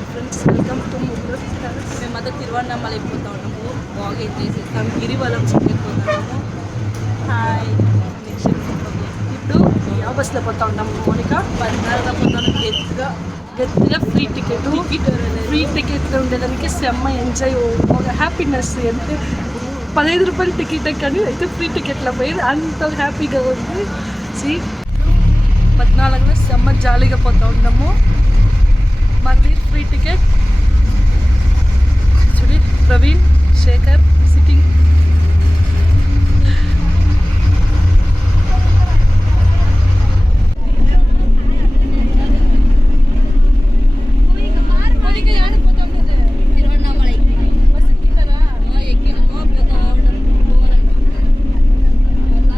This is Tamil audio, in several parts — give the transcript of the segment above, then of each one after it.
హాయ్ ఫ్రెండ్స్, వెల్కమ్ టు ముగ్గురు. మేమంతా తిరువన్నామలై పోతా ఉన్నాము. వాకింగ్ చేసేస్తాం, గిరివలం పోతున్నాము. హాయ్, ఇప్పుడు ಯಾವ బస్సులో పోతా ఉన్నాము మోనిక? 14గా పోతాను. గట్టిగా ఫ్రీ టికెట్ ఉండేదానికి సెమ్మ ఎంజాయ్, ఒక హ్యాపీనెస్. అంటే 15 రూపాయల టికెట్ కానీ అయితే ఫ్రీ టికెట్లో పోయింది, అంత హ్యాపీగా ఉంది. 14గా సెమ్మ జాలీగా పోతా ఉన్నాము. మళ్ళీ ఫ్రీ టికెట్. చూడి Praveen, Sekhar sitting.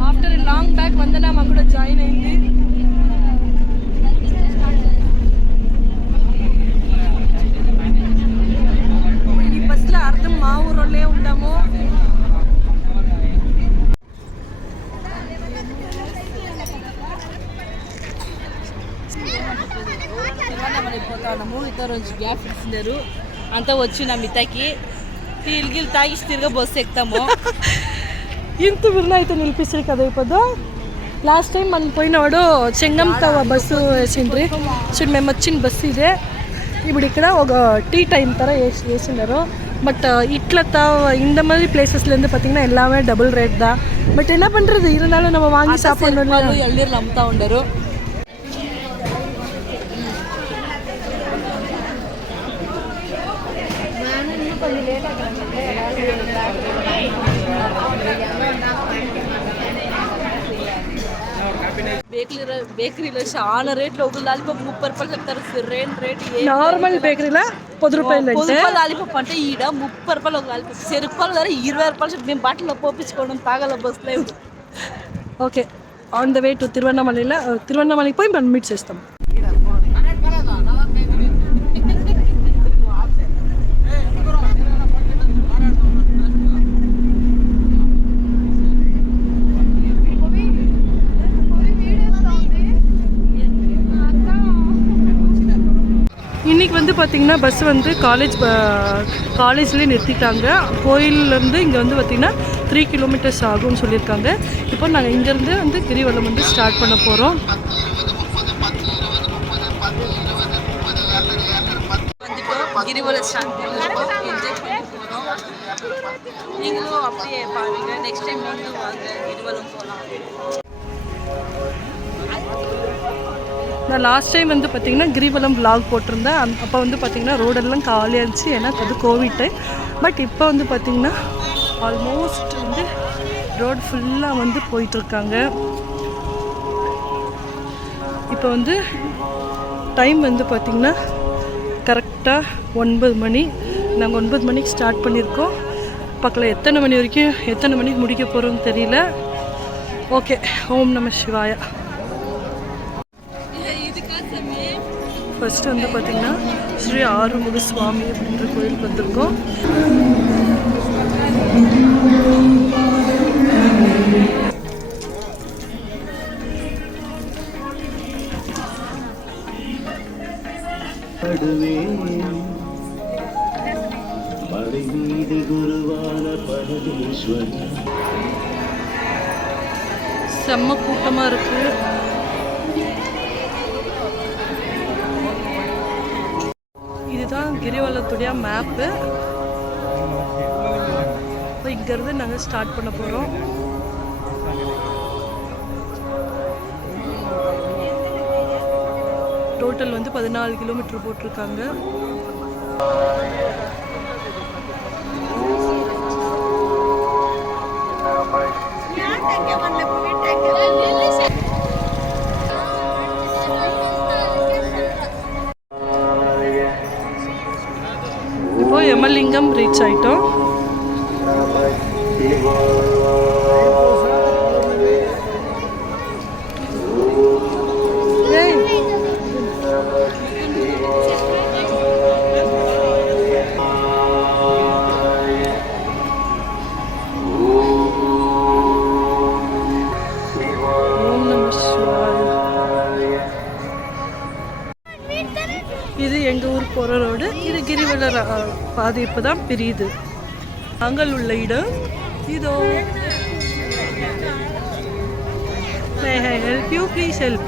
After long back Vandana మా కూడా జాయిన్ అయింది. అర్థం మా ఊరోళ్ళే ఉంటాము. పోతాము. ఇద్దరు గ్యాప్ ఇచ్చినారు అంతా వచ్చిన మితకి గిల్ తాగి తిరిగా బస్సు ఎక్కుతాము. ఇంత విన్నా అయితే నిలిపిస్తారు కదా. ఇప్పుడు లాస్ట్ టైం మనం పోయినవాడు చెంగంతో బస్సు వేసిండ్రి. చూడు మేము వచ్చిన బస్సు ఇదే. ఇప్పుడు ఇక్కడ ఒక டீ டைம் தர ஏசினாரோ. பட் இட்லத்தா இந்த மாதிரி பிளேசஸ்லேருந்து பார்த்தீங்கன்னா எல்லாமே டபுள் ரேட் தான். பட் என்ன பண்ணுறது, இருந்தாலும் நம்ம வாங்கி சாப்பிடணும். எல்லீரில் அம்முத்தா உண்டாரு. கொஞ்சம் லேட்டாக బేకరీలో చాలా రేట్లు. ఒక లాలిపాప్ 30 రూపాయలు చెప్తారు. రేట్ నార్మల్ బేకరీలో 10 రూపాయలు లాలిపాప్ అంటే ఈడ 30 రూపాయలు ఒక లాలిపాప్. చెరుపాలు ధర 20 రూపాయలు. మేము బాటిల్లో పోపించుకోవడం తాగల బస్సులో. Okay, on the way to తిరువన్నామలైకి పోయి మనం మీట్ చేస్తాం. இன்றைக்கி வந்து பார்த்திங்கன்னா பஸ் வந்து காலேஜ்லேயே நிறுத்திட்டாங்க. கோயிலேருந்து இங்கே வந்து பார்த்திங்கன்னா 3 கிலோமீட்டர்ஸ் ஆகும்னு சொல்லியிருக்காங்க. இப்போ நாங்கள் இங்கேருந்து வந்து கிரிவலம் வந்து ஸ்டார்ட் பண்ண போகிறோம். கிரிவலம் ஸ்டார்ட் நீங்களும் அப்படியே பாருங்க. நெக்ஸ்ட் டைம் வந்து வாங்க, கிரிவலம் போகலாம். நான் லாஸ்ட் டைம் வந்து பார்த்திங்கன்னா கிரிவலம் விலாக் போட்டிருந்தேன். அப்போ வந்து பார்த்திங்கன்னா ரோடெல்லாம் காலியாக இருந்துச்சு, ஏன்னா அது கோவிட் டைம். பட் இப்போ வந்து பார்த்திங்கன்னா ஆல்மோஸ்ட் வந்து ரோடு ஃபுல்லாக வந்து போயிட்டுருக்காங்க. இப்போ வந்து டைம் வந்து பார்த்திங்கன்னா கரெக்டாக 9 மணி. நாங்கள் 9 மணிக்கு ஸ்டார்ட் பண்ணியிருக்கோம். பக்கத்தில் எத்தனை மணி வரைக்கும் எத்தனை மணிக்கு முடிக்க போகிறோம்னு தெரியல. ஓகே, ஓம் நம சிவாயா. ஃபஸ்ட்டு வந்து பார்த்திங்கன்னா ஸ்ரீ ஆறுமுக சுவாமி அப்படின்ற கோயிலுக்கு வந்திருக்கோம். செம்ம கூட்டமாக இருக்குது. இதுதான் கிரிவலத்துடைய மேப்பு. இப்போ இங்கேருந்து நாங்கள் ஸ்டார்ட் பண்ண போகிறோம். டோட்டல் வந்து 14 கிலோமீட்டர் போட்டிருக்காங்க. இப்போ யமலிங்கம் ரீச் ஆயிட்டோம். இது எங்கள் ஊர் போகிற ரோடு. இது கிரிவல பாதை இப்போ தான் பிரியுது. நாங்கள் உள்ள இடம் இதோ. May I help you? Please help.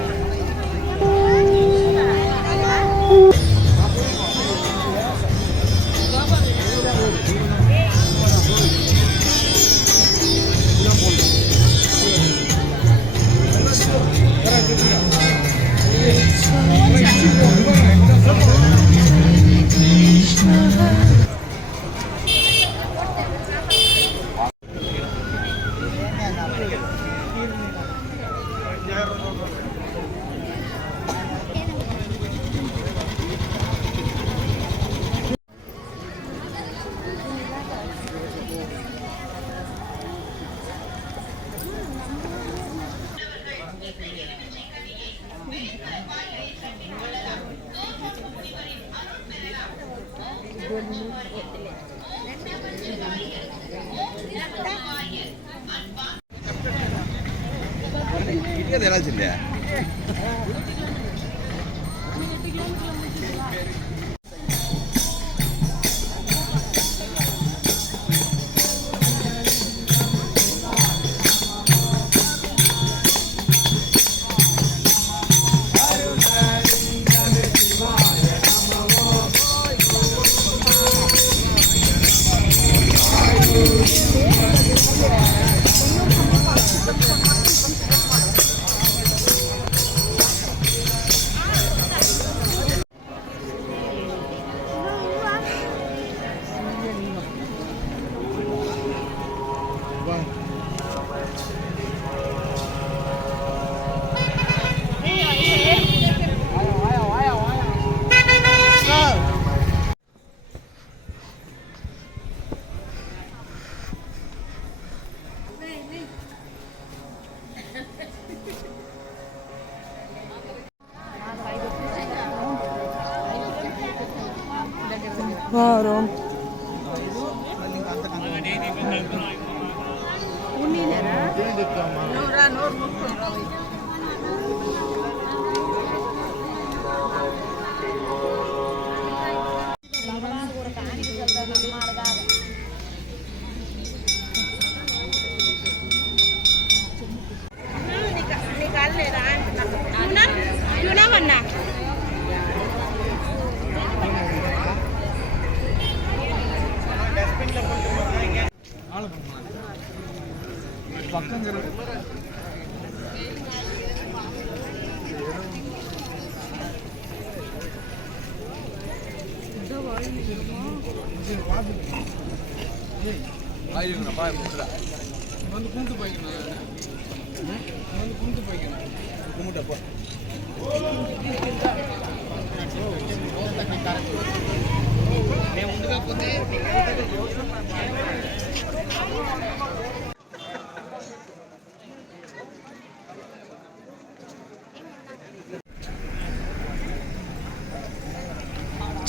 Waarom?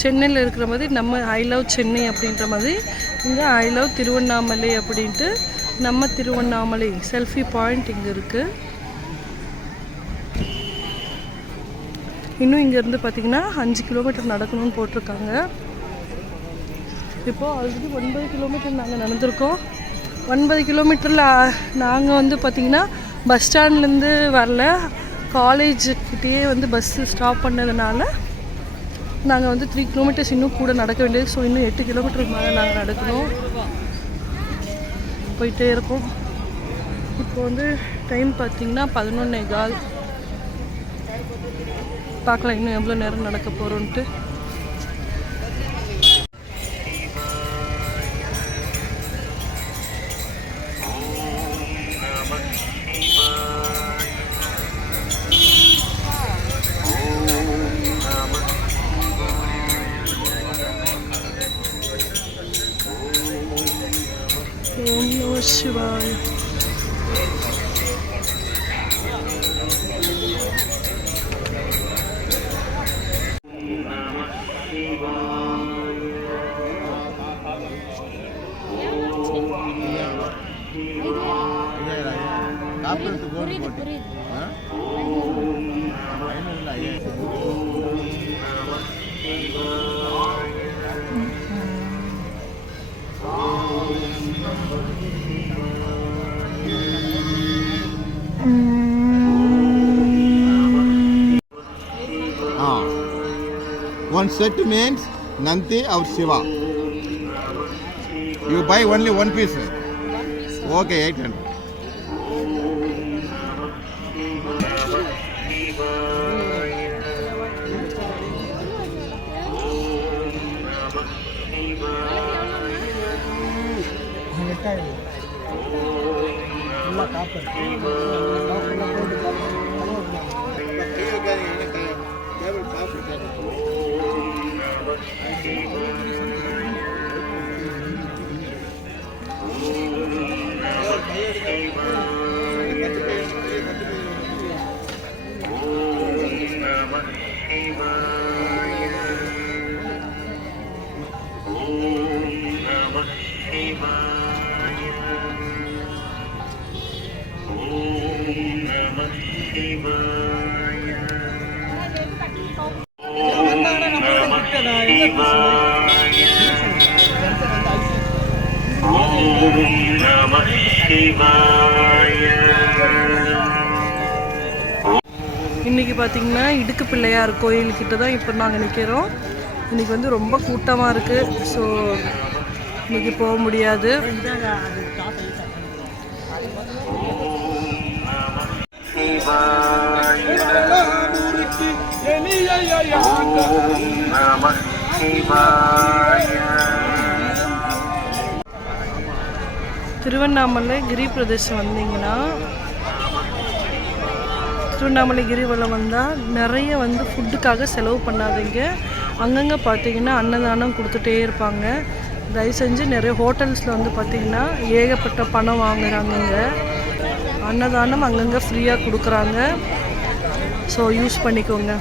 சென்னையில் இருக்கிற மாதிரி நம்ம ஐ லவ் சென்னை அப்படின்ற மாதிரி இங்கே ஐ லவ் திருவண்ணாமலை அப்படின்ட்டு நம்ம திருவண்ணாமலை செல்ஃபி பாயிண்ட் இங்கே இருக்குது. இன்னும் இங்கேருந்து பார்த்திங்கன்னா 5 கிலோமீட்டர் நடக்கணும்னு போட்டிருக்காங்க. இப்போது ஆல்ரெடி 9 கிலோமீட்டர் நாங்கள் நடந்திருக்கோம். 9 கிலோமீட்டரில் நாங்கள் வந்து பார்த்திங்கன்னா பஸ் ஸ்டாண்ட்லேருந்து வரல, காலேஜுக்கிட்டேயே வந்து பஸ்ஸு ஸ்டாப் பண்ணதுனால நாங்கள் வந்து 3 கிலோமீட்டர்ஸ் இன்னும் கூட நடக்க வேண்டியது. ஸோ இன்னும் 8 கிலோமீட்டருக்கு மேலே நாங்கள் நடக்கணும். போயிட்டே இருக்கோம். இப்போ வந்து டைம் பார்த்திங்கன்னா 11:15. பார்க்கலாம் இன்னும் எவ்வளோ நேரம் நடக்க போகிறோன்ட்டு. ஓம் நம சிவாய. One set means Nanti or Shiva. You buy only one piece. Okay, 800. இன்னைக்கு பார்த்தீங்கன்னா இடுக்கு பிள்ளையார் கோயில்கிட்ட தான் இப்போ நாங்கள் நிற்கிறோம். இன்னைக்கு வந்து ரொம்ப கூட்டமாக இருக்குது. ஸோ இன்னைக்கு போக முடியாது. திருவண்ணாமலை கிரி பிரதேசம் வந்தீங்கன்னா, திருவண்ணாமலை கிரிவலம் வந்தால் நிறைய வந்து ஃபுட்டுக்காக செலவு பண்ணாதீங்க. அங்கங்கே பார்த்தீங்கன்னா அன்னதானம் கொடுத்துட்டே இருப்பாங்க. தயவு செஞ்சு நிறைய ஹோட்டல்ஸில் வந்து பார்த்திங்கன்னா ஏகப்பட்ட பணம் வாங்குறாங்கங்க. அன்னதானம் அங்கங்கே ஃப்ரீயாக கொடுக்குறாங்க. ஸோ யூஸ் பண்ணிக்கோங்க.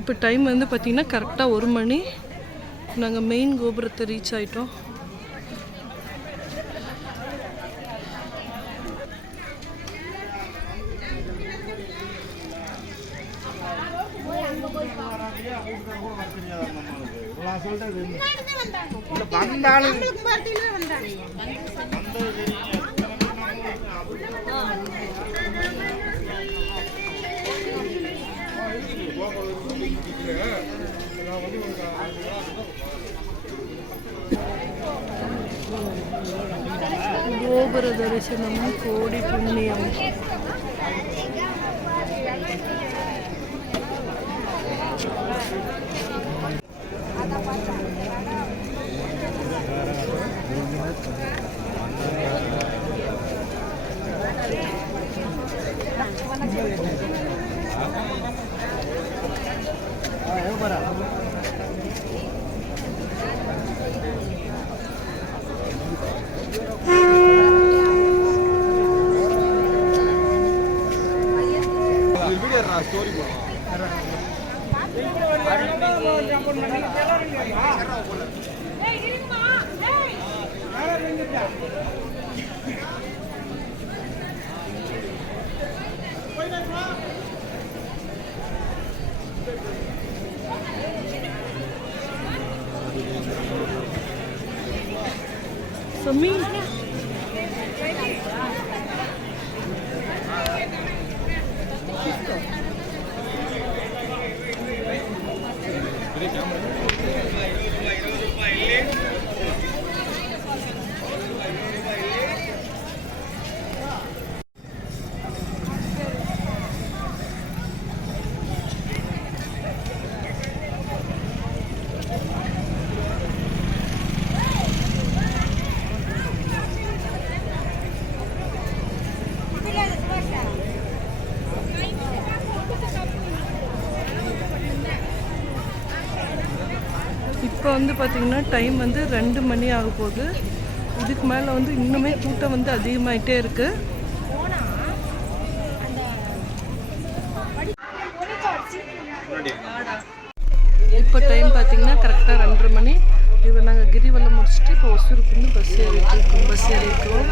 இப்போ டைம் வந்து பார்த்திங்கன்னா கரெக்டாக 1 மணி. நாங்கள் மெயின் கோபுரத்தை ரீச் ஆகிட்டோம். கோபுர தரிசனம் கோடி புண்ணியம். For me, இப்போ வந்து பார்த்திங்கன்னா டைம் வந்து 2 மணி ஆக போகுது. இதுக்கு மேலே வந்து இன்னுமே கூட்டம் வந்து அதிகமாகிட்டே இருக்குது. இப்போ டைம் பார்த்தீங்கன்னா கரெக்டாக 2:30 மணி. இப்போ நாங்கள் கிரிவலம் முடிச்சுட்டு இப்போ ஒசூருக்கு வந்து பஸ் ஏறிட்டு இருக்கோம்.